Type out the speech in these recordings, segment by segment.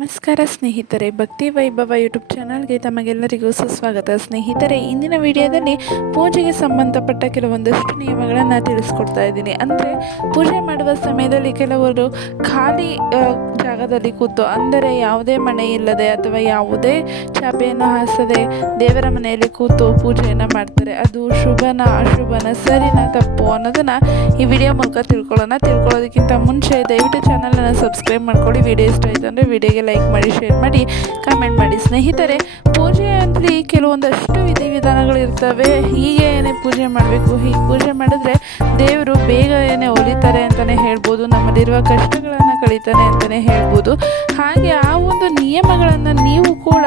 ನಮಸ್ಕಾರ ಸ್ನೇಹಿತರೆ, ಭಕ್ತಿ ವೈಭವ ಯೂಟ್ಯೂಬ್ ಚಾನಲ್ಗೆ ತಮಗೆಲ್ಲರಿಗೂ ಸುಸ್ವಾಗತ. ಸ್ನೇಹಿತರೆ, ಇಂದಿನ ವಿಡಿಯೋದಲ್ಲಿ ಪೂಜೆಗೆ ಸಂಬಂಧಪಟ್ಟ ಕೆಲವೊಂದಷ್ಟು ನಿಯಮಗಳನ್ನು ತಿಳಿಸ್ಕೊಡ್ತಾ ಇದ್ದೀನಿ. ಅಂದರೆ, ಪೂಜೆ ಮಾಡುವ ಸಮಯದಲ್ಲಿ ಕೆಲವರು ಖಾಲಿ ಜಾಗದಲ್ಲಿ ಕೂತು, ಅಂದರೆ ಯಾವುದೇ ಮನೆ ಇಲ್ಲದೆ ಅಥವಾ ಯಾವುದೇ ಚಾಪೆಯನ್ನು ಹಾಸದೆ ದೇವರ ಮನೆಯಲ್ಲಿ ಕೂತು ಪೂಜೆಯನ್ನು ಮಾಡ್ತಾರೆ. ಅದು ಶುಭನ ಅಶುಭನ, ಸರಿನ ತಪ್ಪು ಅನ್ನೋದನ್ನು ಈ ವಿಡಿಯೋ ಮೂಲಕ ತಿಳ್ಕೊಳ್ಳೋಣ. ತಿಳ್ಕೊಳ್ಳೋದಕ್ಕಿಂತ ಮುಂಚೆ ದಯವಿಟ್ಟು ಚಾನಲನ್ನು ಸಬ್ಸ್ಕ್ರೈಬ್ ಮಾಡ್ಕೊಳ್ಳಿ. ವಿಡಿಯೋ ಇಷ್ಟ ಆಯಿತು ಅಂದರೆ ವಿಡಿಯೋಗೆ ಲೈಕ್ ಮಾಡಿ ಶೇರ್ ಮಾಡಿ ಕಮೆಂಟ್ ಮಾಡಿ. ಸ್ನೇಹಿತರೆ ಪೂಜೆಯಲ್ಲಿ ಕೆಲವೊಂದಷ್ಟು ವಿಧಿವಿಧಾನಗಳು ವಿಧಾನಗಳಿರ್ತವೆ ಹೀಗೆ ಏನೇ ಪೂಜೆ ಮಾಡಬೇಕು, ಹೀಗೆ ಪೂಜೆ ಮಾಡಿದ್ರೆ ದೇವರು ಬೇಗ ಏನೇ ಒಲಿತಾರೆ ಅಂತಲೇ ಹೇಳ್ಬೋದು, ನಮ್ಮಲ್ಲಿರುವ ಕಷ್ಟಗಳನ್ನು ಕಳೀತಾನೆ ಅಂತಲೇ ಹೇಳ್ಬೋದು. ಹಾಗೆ ಆ ಒಂದು ನಿಯಮಗಳನ್ನು ನೀವು ಕೂಡ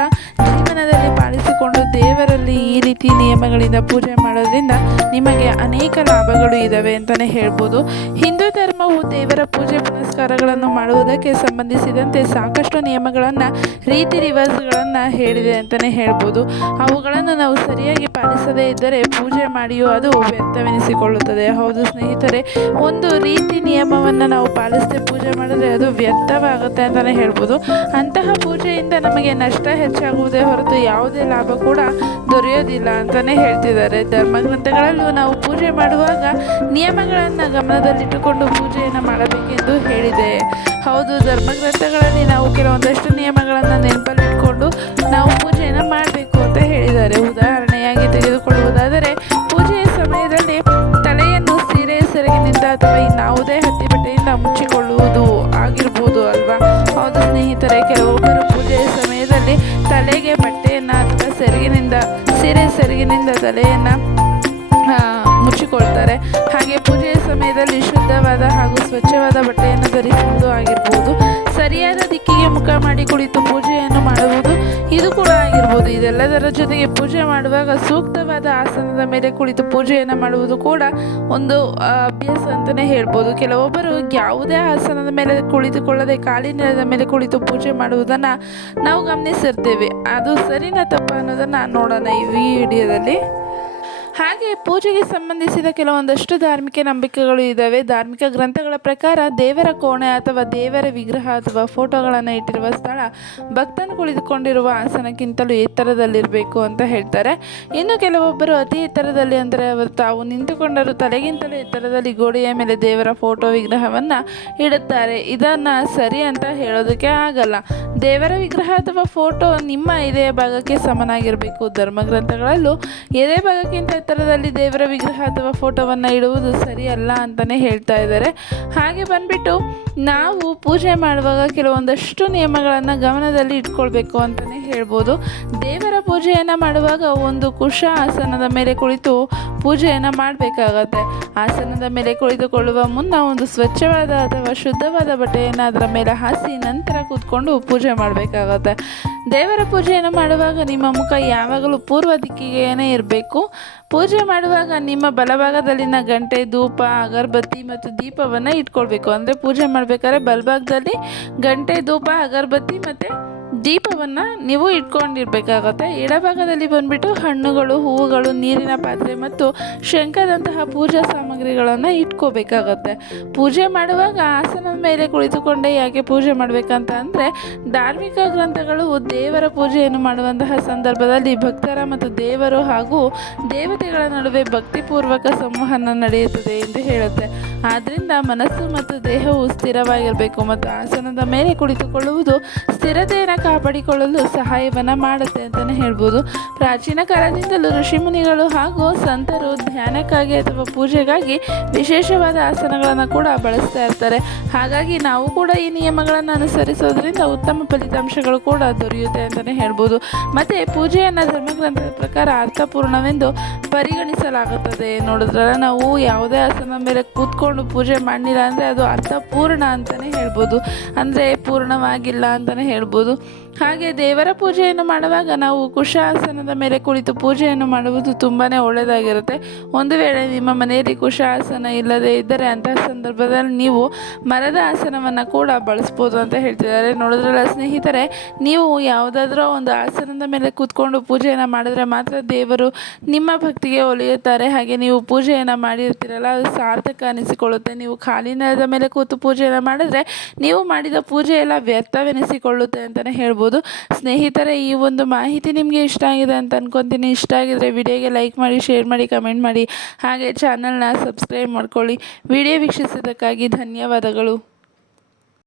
ಜೀವನದಲ್ಲಿ ಈ ರೀತಿ ನಿಯಮಗಳಿಂದ ಪೂಜೆ ಮಾಡೋದ್ರಿಂದ ನಿಮಗೆ ಅನೇಕ ಲಾಭಗಳು ಇದ್ದಾವೆ ಅಂತಲೇ ಹೇಳ್ಬೋದು. ಹಿಂದೂ ಧರ್ಮವು ದೇವರ ಪೂಜೆ ಪುನಸ್ಕಾರಗಳನ್ನು ಮಾಡುವುದಕ್ಕೆ ಸಂಬಂಧಿಸಿದಂತೆ ಸಾಕಷ್ಟು ನಿಯಮಗಳನ್ನು, ರೀತಿ ರಿವಾಜುಗಳನ್ನು ಹೇಳಿದೆ ಅಂತಲೇ ಹೇಳ್ಬೋದು. ಅವುಗಳನ್ನು ನಾವು ಸರಿಯಾಗಿ ಪಾಲಿಸದೇ ಇದ್ದರೆ ಪೂಜೆ ಮಾಡಿಯೂ ಅದು ವ್ಯರ್ಥವೆನಿಸಿಕೊಳ್ಳುತ್ತದೆ. ಹೌದು ಸ್ನೇಹಿತರೆ, ಒಂದು ರೀತಿ ನಿಯಮವನ್ನು ನಾವು ಪಾಲಿಸದೆ ಪೂಜೆ ಮಾಡಿದ್ರೆ ಅದು ವ್ಯರ್ಥವಾಗುತ್ತೆ ಅಂತಲೇ ಹೇಳ್ಬೋದು. ಅಂತಹ ಪೂಜೆಯಿಂದ ನಮಗೆ ನಷ್ಟ ಹೆಚ್ಚಾಗುವುದೇ ಹೊರತು ಯಾವುದೇ ಲಾಭ ಕೂಡ ದೊರೆಯೋದಿಲ್ಲ ಅಂತಲೇ ಹೇಳ್ತಿದ್ದಾರೆ. ಧರ್ಮಗ್ರಂಥಗಳಲ್ಲೂ ನಾವು ಪೂಜೆ ಮಾಡುವಾಗ ನಿಯಮಗಳನ್ನು ಗಮನದಲ್ಲಿಟ್ಟುಕೊಂಡು ಪೂಜೆಯನ್ನು ಮಾಡಬೇಕೆಂದು ಹೇಳಿದೆ. ಹೌದು, ಧರ್ಮಗ್ರಂಥಗಳಲ್ಲಿ ನಾವು ಕೆಲವೊಂದಷ್ಟು ನಿಯಮಗಳನ್ನು ನೆನಪಲ್ಲಿಟ್ಕೊಂಡು ನಾವು ಪೂಜೆಯನ್ನು ಮಾಡಬೇಕು ಅಂತ ಹೇಳಿದ್ದಾರೆ. ಉದಾಹರಣೆಯಾಗಿ ತೆಗೆದುಕೊಳ್ಳುವುದಾದರೆ, ಪೂಜೆಯ ಸಮಯದಲ್ಲಿ ತಲೆಯನ್ನು ಸೀರೆ ಸೆರಗಿನಿಂದ ಅಥವಾ ಇನ್ನಾವುದೇ ಹತ್ತಿ ಬಟ್ಟೆಯಿಂದ ಮುಚ್ಚಿಕೊಳ್ಳುವುದು ಆಗಿರ್ಬೋದು ಅಲ್ವಾ? ಹೌದು ಸ್ನೇಹಿತರೆ, ಕೆಲವೊಬ್ಬರು ಪೂಜೆಯ ಸಮಯದಲ್ಲಿ ತಲೆಗೆ ಬಟ್ಟೆಯನ್ನು ಅಥವಾ ಸೆರಗಿನಿಂದ ಸೀರೆ ಸೆರಗಿನಿಂದ ತಲೆಯನ್ನು ಮುಚ್ಚಿಕೊಳ್ತಾರೆ. ಹಾಗೆ ಪೂಜೆಯ ಸಮಯದಲ್ಲಿ ಶುದ್ಧವಾದ ಹಾಗೂ ಸ್ವಚ್ಛವಾದ ಬಟ್ಟೆಯನ್ನು ಧರಿಸುವುದು ಆಗಿರ್ಬೋದು. ಸರಿಯಾದ ದಿಕ್ಕಿಗೆ ಮುಖ ಮಾಡಿ ಕುಳಿತು ಪೂಜೆಯನ್ನು ಮಾಡುವುದು ಆಗಿರ್ಬೋದು ಇದೆಲ್ಲದರ ಜೊತೆಗೆ ಪೂಜೆ ಮಾಡುವಾಗ ಸೂಕ್ತವಾದ ಆಸನದ ಮೇಲೆ ಕುಳಿತು ಪೂಜೆಯನ್ನು ಮಾಡುವುದು ಕೂಡ ಒಂದು ಅಭ್ಯಾಸ ಅಂತಲೇ ಹೇಳ್ಬೋದು. ಕೆಲವೊಬ್ಬರು ಯಾವುದೇ ಆಸನದ ಮೇಲೆ ಕುಳಿತುಕೊಳ್ಳದೆ ಖಾಲಿ ನೆಲದ ಮೇಲೆ ಕುಳಿತು ಪೂಜೆ ಮಾಡುವುದನ್ನು ನಾವು ಗಮನಿಸಿರ್ತೇವೆ. ಅದು ಸರಿನಾ ತಪ್ಪ ಅನ್ನೋದನ್ನು ನೋಡೋಣ ಈ ವಿಡಿಯೋದಲ್ಲಿ. ಹಾಗೆ ಪೂಜೆಗೆ ಸಂಬಂಧಿಸಿದ ಕೆಲವೊಂದಷ್ಟು ಧಾರ್ಮಿಕ ನಂಬಿಕೆಗಳು ಇದ್ದಾವೆ. ಧಾರ್ಮಿಕ ಗ್ರಂಥಗಳ ಪ್ರಕಾರ ದೇವರ ಕೋಣೆ ಅಥವಾ ದೇವರ ವಿಗ್ರಹ ಅಥವಾ ಫೋಟೋಗಳನ್ನು ಇಟ್ಟಿರುವ ಸ್ಥಳ ಭಕ್ತನು ಕುಳಿತುಕೊಂಡಿರುವ ಆಸನಕ್ಕಿಂತಲೂ ಎತ್ತರದಲ್ಲಿರಬೇಕು ಅಂತ ಹೇಳ್ತಾರೆ. ಇನ್ನು ಕೆಲವೊಬ್ಬರು ಅತಿ ಎತ್ತರದಲ್ಲಿ ಅಂದರೆ ಅವರು ತಾವು ನಿಂತುಕೊಂಡರೂ ತಲೆಗಿಂತಲೂ ಎತ್ತರದಲ್ಲಿ ಗೋಡೆಯ ಮೇಲೆ ದೇವರ ಫೋಟೋ ವಿಗ್ರಹವನ್ನು ಇಡುತ್ತಾರೆ. ಇದನ್ನು ಸರಿ ಅಂತ ಹೇಳೋದಕ್ಕೆ ಆಗಲ್ಲ. ದೇವರ ವಿಗ್ರಹ ಅಥವಾ ಫೋಟೋ ನಿಮ್ಮ ಎದೆಯ ಭಾಗಕ್ಕೆ ಸಮನಾಗಿರಬೇಕು. ಧರ್ಮಗ್ರಂಥಗಳಲ್ಲೂ ಎದೆ ಭಾಗಕ್ಕಿಂತ ಎತ್ತರದಲ್ಲಿ ದೇವರ ವಿಗ್ರಹ ಅಥವಾ ಫೋಟೋವನ್ನು ಇಡುವುದು ಸರಿಯಲ್ಲ ಅಂತಲೇ ಹೇಳ್ತಾ ಇದ್ದಾರೆ. ಹಾಗೆ ಬಂದ್ಬಿಟ್ಟು ನಾವು ಪೂಜೆ ಮಾಡುವಾಗ ಕೆಲವೊಂದಷ್ಟು ನಿಯಮಗಳನ್ನು ಗಮನದಲ್ಲಿ ಇಟ್ಕೊಳ್ಬೇಕು ಅಂತಲೇ ಹೇಳ್ಬೋದು. ದೇವರ ಪೂಜೆಯನ್ನು ಮಾಡುವಾಗ ಒಂದು ಕುಶ ಆಸನದ ಮೇಲೆ ಕುಳಿತು ಪೂಜೆಯನ್ನು ಮಾಡಬೇಕಾಗತ್ತೆ. ಆಸನದ ಮೇಲೆ ಕುಳಿತುಕೊಳ್ಳುವ ಮುನ್ನ ಒಂದು ಸ್ವಚ್ಛವಾದ ಅಥವಾ ಶುದ್ಧವಾದ ಬಟ್ಟೆಯನ್ನು ಅದರ ಮೇಲೆ ಹಾಸಿ ನಂತರ ಕೂತ್ಕೊಂಡು ಪೂಜೆ ಮಾಡಬೇಕಾಗತ್ತೆ. ದೇವರ ಪೂಜೆಯನ್ನು ಮಾಡುವಾಗ ನಿಮ್ಮ ಮುಖ ಯಾವಾಗಲೂ ಪೂರ್ವ ದಿಕ್ಕಿಗೆನೇ ಇರಬೇಕು. ಪೂಜೆ ಮಾಡುವಾಗ ನಿಮ್ಮ ಬಲಭಾಗದಲ್ಲಿನ ಗಂಟೆ, ಧೂಪ, ಅಗರಬತ್ತಿ ಮತ್ತು ದೀಪವನ್ನು ಇಟ್ಕೊಳ್ಬೇಕು. ಅಂದರೆ ಪೂಜೆ ಮಾಡಬೇಕಾದ್ರೆ ಬಲಭಾಗದಲ್ಲಿ ಗಂಟೆ, ಧೂಪ, ಅಗರಬತ್ತಿ ಮತ್ತು ದೀಪವನ್ನು ನೀವು ಇಟ್ಕೊಂಡಿರ್ಬೇಕಾಗತ್ತೆ. ಎಡಭಾಗದಲ್ಲಿ ಬಂದ್ಬಿಟ್ಟು ಹಣ್ಣುಗಳು, ಹೂವುಗಳು, ನೀರಿನ ಪಾತ್ರೆ ಮತ್ತು ಶಂಖದಂತಹ ಪೂಜಾ ಸಾಮಗ್ರಿಗಳನ್ನು ಇಟ್ಕೋಬೇಕಾಗತ್ತೆ. ಪೂಜೆ ಮಾಡುವಾಗ ಆಸನದ ಮೇಲೆ ಕುಳಿತುಕೊಂಡೇ ಯಾಕೆ ಪೂಜೆ ಮಾಡಬೇಕಂತ ಅಂದರೆ ಧಾರ್ಮಿಕ ಗ್ರಂಥಗಳು ದೇವರ ಪೂಜೆಯನ್ನು ಮಾಡುವಂತಹ ಸಂದರ್ಭದಲ್ಲಿ ಭಕ್ತರ ಮತ್ತು ದೇವರು ಹಾಗೂ ದೇವತೆಗಳ ನಡುವೆ ಭಕ್ತಿಪೂರ್ವಕ ಸಂವಹನ ನಡೆಯುತ್ತದೆ ಎಂದು ಹೇಳುತ್ತೆ. ಆದ್ದರಿಂದ ಮನಸ್ಸು ಮತ್ತು ದೇಹವು ಸ್ಥಿರವಾಗಿರಬೇಕು ಮತ್ತು ಆಸನದ ಮೇಲೆ ಕುಳಿತುಕೊಳ್ಳುವುದು ಸ್ಥಿರತೆಯನ್ನು ಕಾಪಾಡಿಕೊಳ್ಳಲು ಸಹಾಯವನ್ನು ಮಾಡುತ್ತೆ ಅಂತಲೇ ಹೇಳ್ಬೋದು. ಪ್ರಾಚೀನ ಕಾಲದಿಂದಲೂ ಋಷಿಮುನಿಗಳು ಹಾಗೂ ಸಂತರು ಧ್ಯಾನಕ್ಕಾಗಿ ಅಥವಾ ಪೂಜೆಗಾಗಿ ವಿಶೇಷವಾದ ಆಸನಗಳನ್ನು ಕೂಡ ಬಳಸ್ತಾ ಇರ್ತಾರೆ. ಹಾಗಾಗಿ ನಾವು ಕೂಡ ಈ ನಿಯಮಗಳನ್ನು ಅನುಸರಿಸೋದ್ರಿಂದ ಉತ್ತಮ ಫಲಿತಾಂಶಗಳು ಕೂಡ ದೊರೆಯುತ್ತೆ ಅಂತಲೇ ಹೇಳ್ಬೋದು. ಮತ್ತು ಪೂಜೆಯನ್ನು ಧರ್ಮಗ್ರಂಥದ ಪ್ರಕಾರ ಅರ್ಥಪೂರ್ಣವೆಂದು ಪರಿಗಣಿಸಲಾಗುತ್ತದೆ. ನೋಡಿದ್ರಲ್ಲ, ನಾವು ಯಾವುದೇ ಆಸನ ಮೇಲೆ ಕೂತ್ಕೊಂಡು ಪೂಜೆ ಮಾಡಲಿಲ್ಲ ಅಂದರೆ ಅದು ಅರ್ಥಪೂರ್ಣ ಅಂತಲೇ ಹೇಳ್ಬೋದು. ಅಂದರೆ ಪೂರ್ಣವಾಗಿಲ್ಲ ಅಂತಲೇ ಹೇಳ್ಬೋದು. ಹಾಗೆ ದೇವರ ಪೂಜೆಯನ್ನು ಮಾಡುವಾಗ ನಾವು ಕುಶಾಸನದ ಮೇಲೆ ಕುಳಿತು ಪೂಜೆಯನ್ನು ಮಾಡುವುದು ತುಂಬಾ ಒಳ್ಳೆಯದಾಗಿರುತ್ತೆ. ಒಂದು ವೇಳೆ ನಿಮ್ಮ ಮನೆಯಲ್ಲಿ ಕುಶಾಸನ ಇಲ್ಲದೆ ಇದ್ದರೆ ಅಂತಹ ಸಂದರ್ಭದಲ್ಲಿ ನೀವು ಮರದ ಆಸನವನ್ನು ಕೂಡ ಬಳಸ್ಬೋದು ಅಂತ ಹೇಳ್ತಿದ್ದಾರೆ. ನೋಡಿದ್ರಲ್ಲ ಸ್ನೇಹಿತರೆ, ನೀವು ಯಾವುದಾದ್ರೂ ಒಂದು ಆಸನದ ಮೇಲೆ ಕೂತ್ಕೊಂಡು ಪೂಜೆಯನ್ನು ಮಾಡಿದ್ರೆ ಮಾತ್ರ ದೇವರು ನಿಮ್ಮ ಭಕ್ತಿಗೆ ಒಲಿಯುತ್ತಾರೆ. ಹಾಗೆ ನೀವು ಪೂಜೆಯನ್ನು ಮಾಡಿರ್ತೀರಲ್ಲ, ಅದು ಸಾರ್ಥಕ ಅನಿಸಿಕೊಳ್ಳುತ್ತೆ. ನೀವು ಖಾಲಿ ನೆಲದ ಮೇಲೆ ಕೂತು ಪೂಜೆಯನ್ನು ಮಾಡಿದ್ರೆ ನೀವು ಮಾಡಿದ ಪೂಜೆ ಎಲ್ಲ ವ್ಯರ್ಥವೆನಿಸಿಕೊಳ್ಳುತ್ತೆ ಅಂತಲೇ ಹೇಳ್ಬೋದು ಸ್ನೇಹಿತರೆ, ಈ ಒಂದು ಮಾಹಿತಿ ನಿಮಗೆ ಇಷ್ಟ ಆಗಿದೆ ಅಂತ ಅನ್ಕೊತೀನಿ. ಇಷ್ಟ ಆಗಿದ್ರೆ ವಿಡಿಯೋಗೆ ಲೈಕ್ ಮಾಡಿ, ಶೇರ್ ಮಾಡಿ, ಕಮೆಂಟ್ ಮಾಡಿ. ಹಾಗೆ ಚಾನಲ್ನ ಸಬ್ಸ್ಕ್ರೈಬ್ ಮಾಡ್ಕೊಳ್ಳಿ. ವಿಡಿಯೋ ವೀಕ್ಷಿಸಿದ್ದಕ್ಕಾಗಿ ಧನ್ಯವಾದಗಳು.